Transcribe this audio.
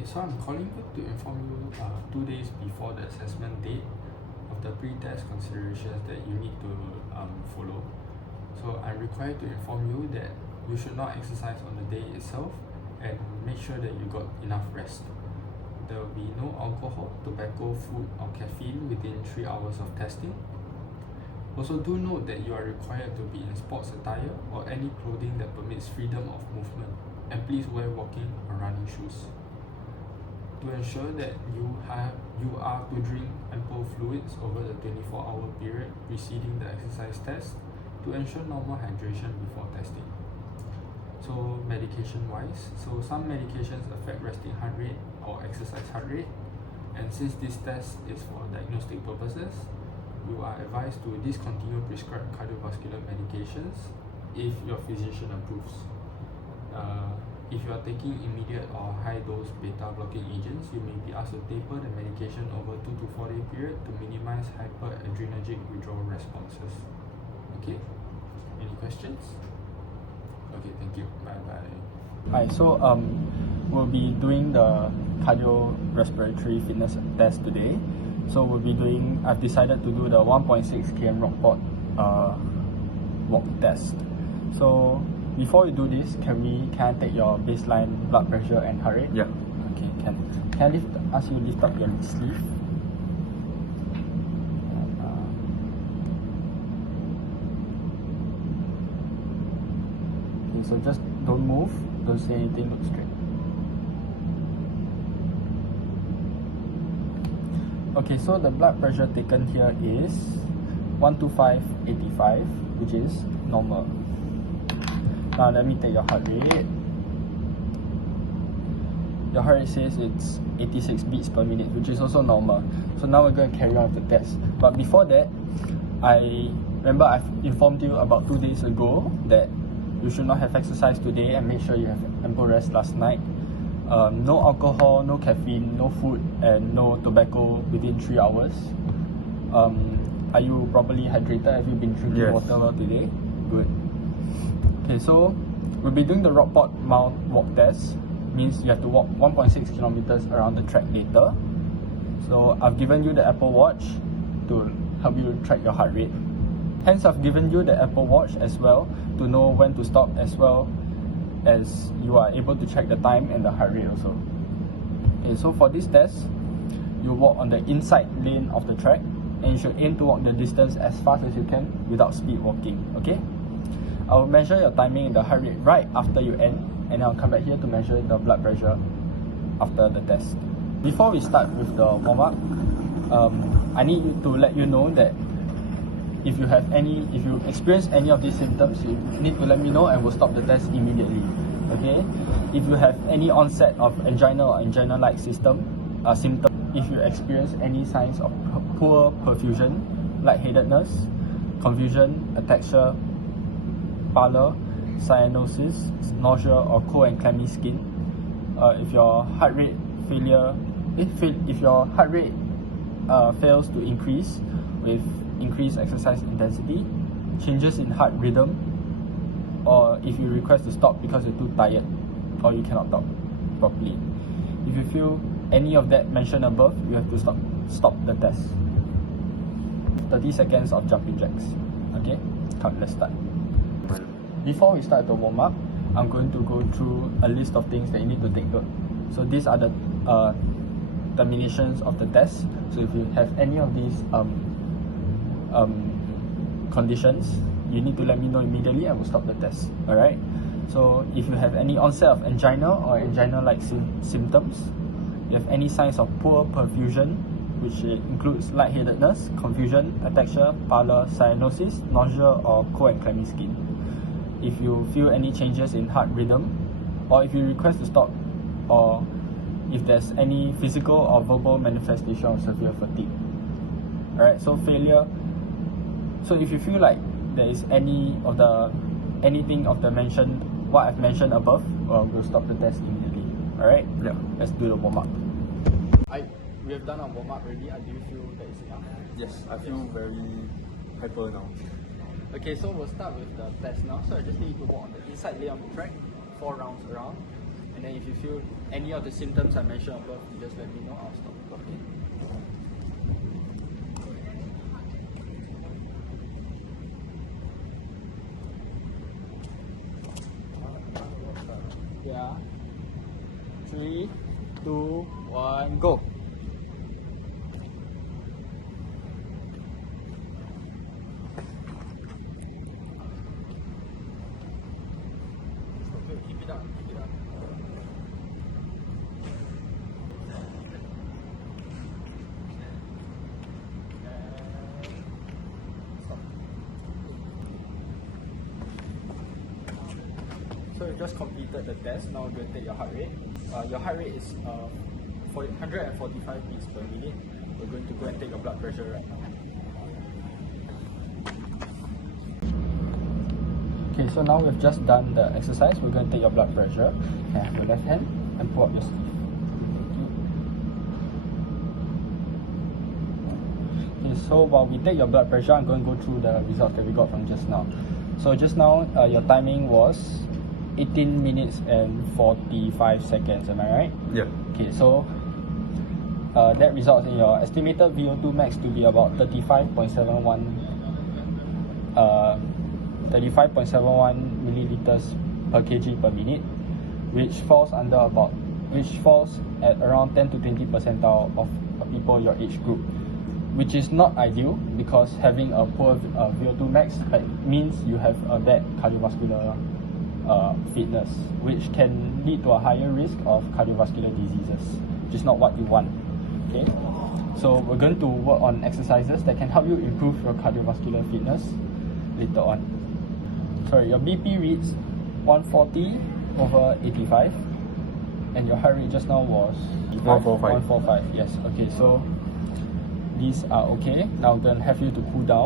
Okay, so I'm calling you to inform you 2 days before the assessment date of the pre-test considerations that you need to follow. So I'm required to inform you that you should not exercise on the day itself and make sure that you got enough rest. There will be no alcohol, tobacco, food or caffeine within 3 hours of testing. Also do note that you are required to be in sports attire or any clothing that permits freedom of movement, and please wear walking or running shoes. To ensure that you are to drink ample fluids over the 24-hour period preceding the exercise test to ensure normal hydration before testing. So medication wise, so some medications affect resting heart rate or exercise heart rate, and since this test is for diagnostic purposes, you are advised to discontinue prescribed cardiovascular medications if your physician approves. If you are taking immediate or high-dose beta-blocking agents, you may be asked to taper the medication over 2 to 4 day period to minimize hyperadrenergic withdrawal responses. Okay? Any questions? Okay, thank you. Bye-bye. Hi, so we'll be doing the cardiorespiratory fitness test today. So I've decided to do the 1.6 km Rockport walk test. So before you do this, can I take your baseline blood pressure and heart rate? Yeah. Okay, can I ask you to lift up your sleeve? Okay, so just don't move, don't say anything, look straight. Okay, so the blood pressure taken here is 125/85, which is normal. Now let me take your heart rate. Your heart rate says it's 86 beats per minute, which is also normal. So now we're going to carry on with the test. But before that, I remember I've informed you about 2 days ago that you should not have exercised today and make sure you have ample rest last night. No alcohol, no caffeine, no food, and no tobacco within 3 hours. Are you properly hydrated? Have you been drinking water today? Good. Okay, so we'll be doing the Rockport Mount walk test. Means you have to walk 1.6 kilometers around the track later. So I've given you the Apple Watch to help you track your heart rate. Hence, I've given you the Apple Watch as well to know when to stop, as well as you are able to check the time and the heart rate also. Okay, so for this test, you walk on the inside lane of the track and you should aim to walk the distance as fast as you can without speed walking. Okay? I will measure your timing and the heart rate right after you end, and I'll come back here to measure the blood pressure after the test. Before we start with the warm-up, I need to let you know that if you experience any of these symptoms, you need to let me know and we'll stop the test immediately. Okay? If you have any onset of angina or angina-like symptom, if you experience any signs of poor perfusion, lightheadedness, confusion, ataxia, pallor, cyanosis, nausea or cold and clammy skin, if your heart rate fails to increase with increased exercise intensity, changes in heart rhythm, or if you request to stop because you're too tired or you cannot talk properly. If you feel any of that mentioned above, you have to stop the test. 30 seconds of jumping jacks. Okay? Let's start. Before we start the warm-up, I'm going to go through a list of things that you need to take note. So these are the terminations of the test. So if you have any of these conditions, you need to let me know immediately and we'll stop the test. Alright? So if you have any onset of angina or angina-like symptoms, you have any signs of poor perfusion, which includes lightheadedness, confusion, ataxia, pallor, cyanosis, nausea or cold and clammy skin. If you feel any changes in heart rhythm, or if you request to stop, or if there's any physical or verbal manifestation of severe fatigue. Alright, so failure. So if you feel like there is anything of what I've mentioned above, we'll stop the test immediately. Alright? Yeah. Let's do the warm-up. We have done our warm-up already. Do you feel that is enough? Yes, I feel very hyper now. Okay, so we'll start with the test now. So I just need you to walk on the inside lane of the track, 4 rounds around, And then if you feel any of the symptoms I mentioned above, you just let me know, I'll stop talking. Yeah. 3, 2, 1, go. Keep it up, keep it up. So you just completed the test. Now we're going to take your heart rate. Your heart rate is 145 beats per minute. We're going to go and take your blood pressure right now. Okay, so now we've just done the exercise. We're going to take your blood pressure. Okay, have your left hand and pull up your sleeve. Okay, so while we take your blood pressure, I'm going to go through the results that we got from just now. So just now, your timing was 18 minutes and 45 seconds, am I right? Yeah. Okay, so that results in your estimated VO2 max to be about 35.71 milliliters per kg per minute, which falls at around 10 to 20 percentile of people your age group, which is not ideal because having a poor VO2 max means you have a bad cardiovascular fitness, which can lead to a higher risk of cardiovascular diseases, which is not what you want. Okay, so we're going to work on exercises that can help you improve your cardiovascular fitness later on. Sorry, your BP reads 140/85, and your heart rate just now was 145. 145. Yes. Okay, so these are okay. Now I'm gonna have you to cool down.